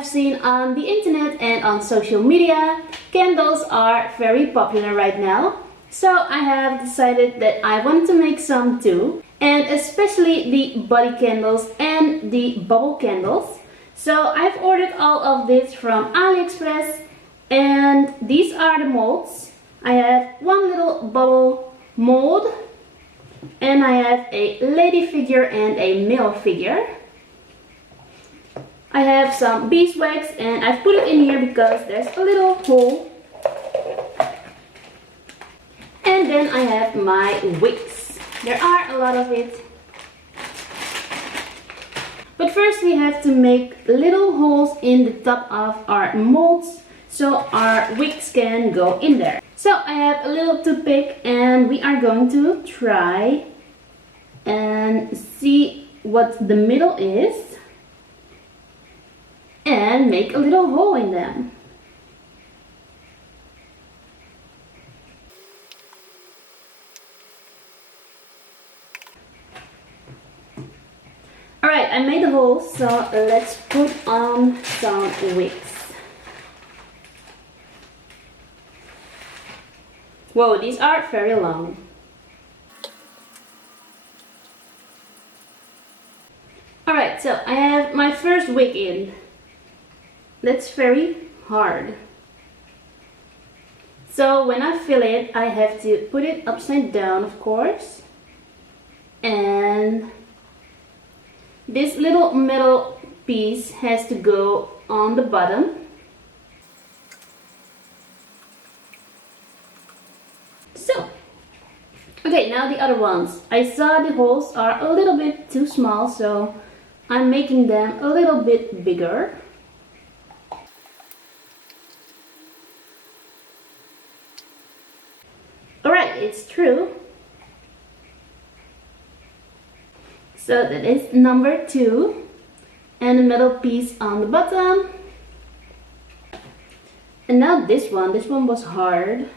have seen on the internet and on social media, candles are very popular right now. So I have decided that I want to make some too. And especially the body candles and the bubble candles. So I've ordered all of this from AliExpress. And these are the molds. I have one little bubble mold. And I have a lady figure and a male figure. I have some beeswax and I've put it in here because there's a little hole. And then I have my wicks. There are a lot of it. But first we have to make little holes in the top of our molds so our wicks can go in there. So I have a little toothpick and we are going to try and see what the middle is and make a little hole in them. Alright, I made the hole, so let's put on some wicks. Whoa, these are very long. Alright, so I have my first wig in. That's very hard. So when I fill it, I have to put it upside down, of course. And this little metal piece has to go on the bottom. So, okay, now the other ones. I saw the holes are a little bit too small, so I'm making them a little bit bigger. Alright, it's true. So that is number 2. And a metal piece on the bottom. And now this one was hard.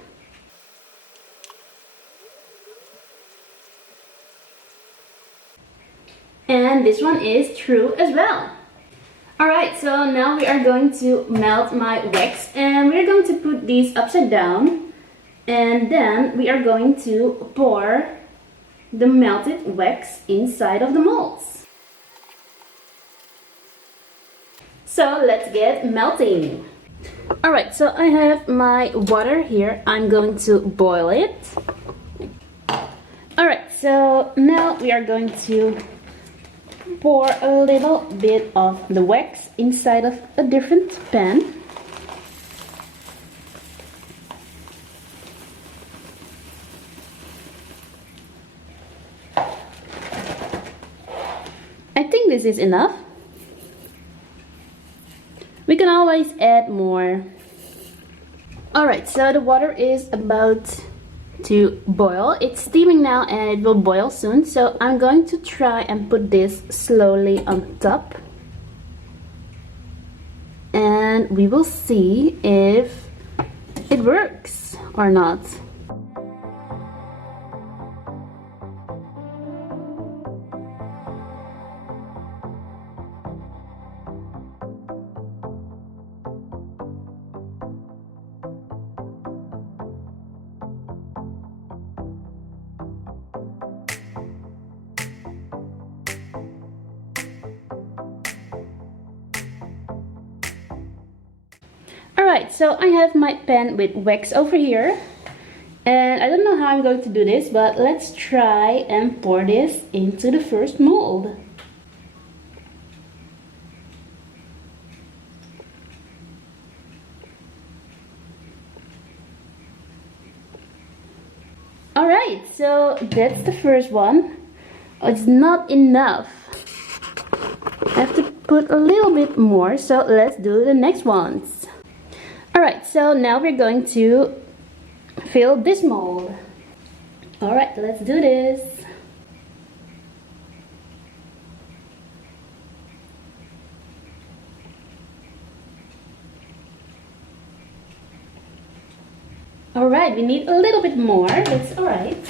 And this one is true as well. Alright, so now we are going to melt my wax and we're going to put these upside down. And then we are going to pour the melted wax inside of the molds. So let's get melting. Alright, so I have my water here. I'm going to boil it. Alright, so now we are going to pour a little bit of the wax inside of a different pan. I think this is enough. We can always add more. Alright, so the water is about to boil. It's steaming now and it will boil soon. So I'm going to try and put this slowly on top. And we will see if it works or not. Alright, so I have my pan with wax over here. And I don't know how I'm going to do this, but let's try and pour this into the first mold. Alright, so that's the first one. It's not enough. I have to put a little bit more, so let's do the next ones. Alright, so now we're going to fill this mold. Alright, let's do this. Alright, we need a little bit more, that's alright.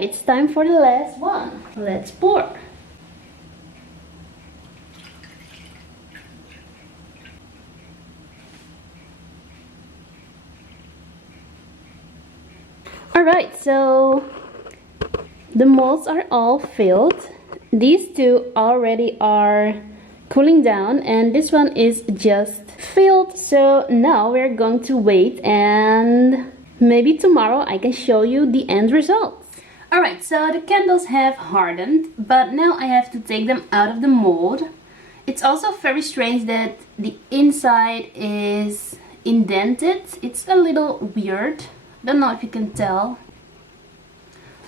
Alright, it's time for the last one. Let's pour. Alright, so the molds are all filled. These two already are cooling down and this one is just filled. So now we're going to wait and maybe tomorrow I can show you the end results. Alright, so the candles have hardened, but now I have to take them out of the mold. It's also very strange that the inside is indented. It's a little weird. Don't know if you can tell.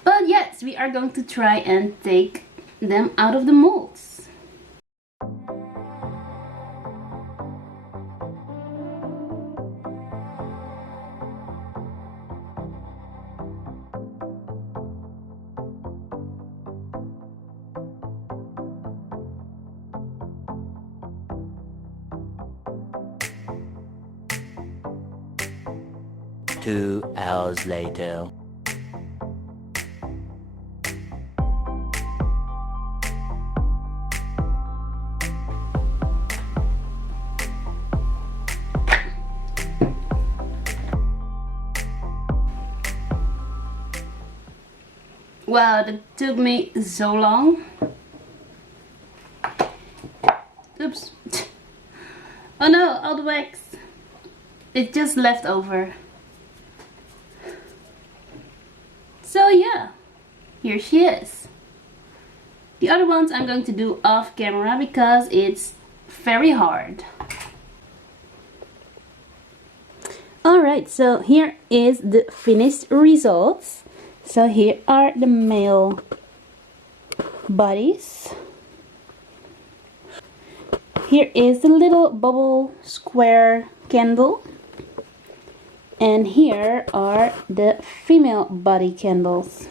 But yes, we are going to try and take them out of the molds. Two hours later. Wow, that took me so long. Oops. Oh no, all the wax. It's just left over. So yeah, here she is. The other ones I'm going to do off camera because it's very hard. Alright, so here is the finished results. So here are the male bodies. Here is the little bubble square candle. And here are the female body candles.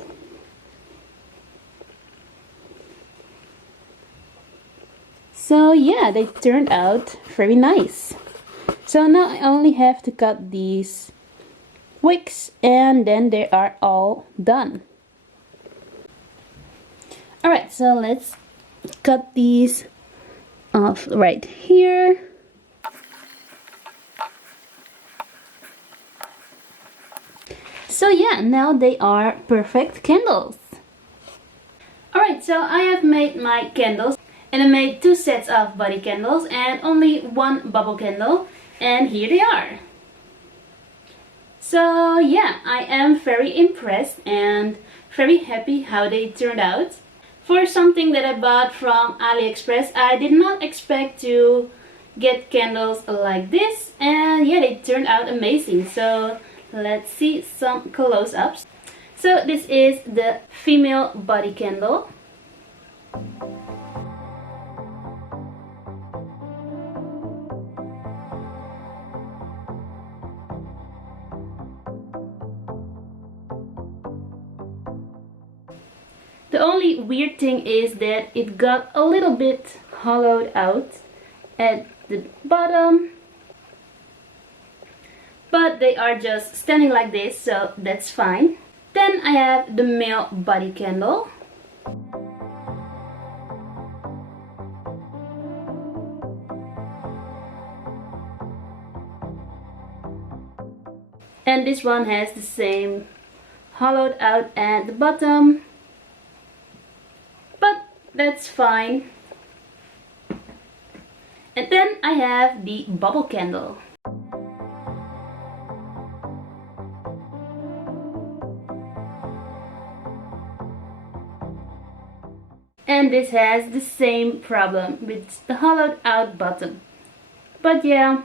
So yeah, they turned out very nice. So now I only have to cut these wicks and then they are all done. Alright, so let's cut these off right here. So yeah, now they are perfect candles. Alright, so I have made my candles and I made 2 sets of body candles and only 1 bubble candle, and here they are. So yeah, I am very impressed and very happy how they turned out. For something that I bought from AliExpress, I did not expect to get candles like this, and yeah, they turned out amazing. So let's see some close-ups. So this is the female body candle. The only weird thing is that it got a little bit hollowed out at the bottom. But they are just standing like this, so that's fine. Then I have the male body candle. And this one has the same hollowed out at the bottom. But that's fine. And then I have the bubble candle. And this has the same problem with the hollowed out bottom. But yeah,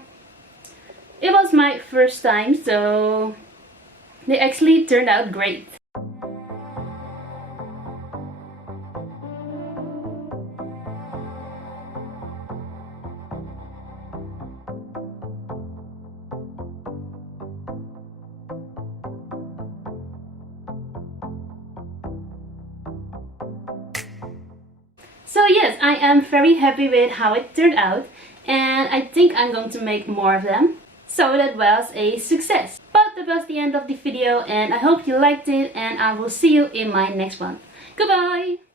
it was my first time, so they actually turned out great. So yes, I am very happy with how it turned out, and I think I'm going to make more of them. So that was a success. But that was the end of the video, and I hope you liked it, and I will see you in my next one. Goodbye!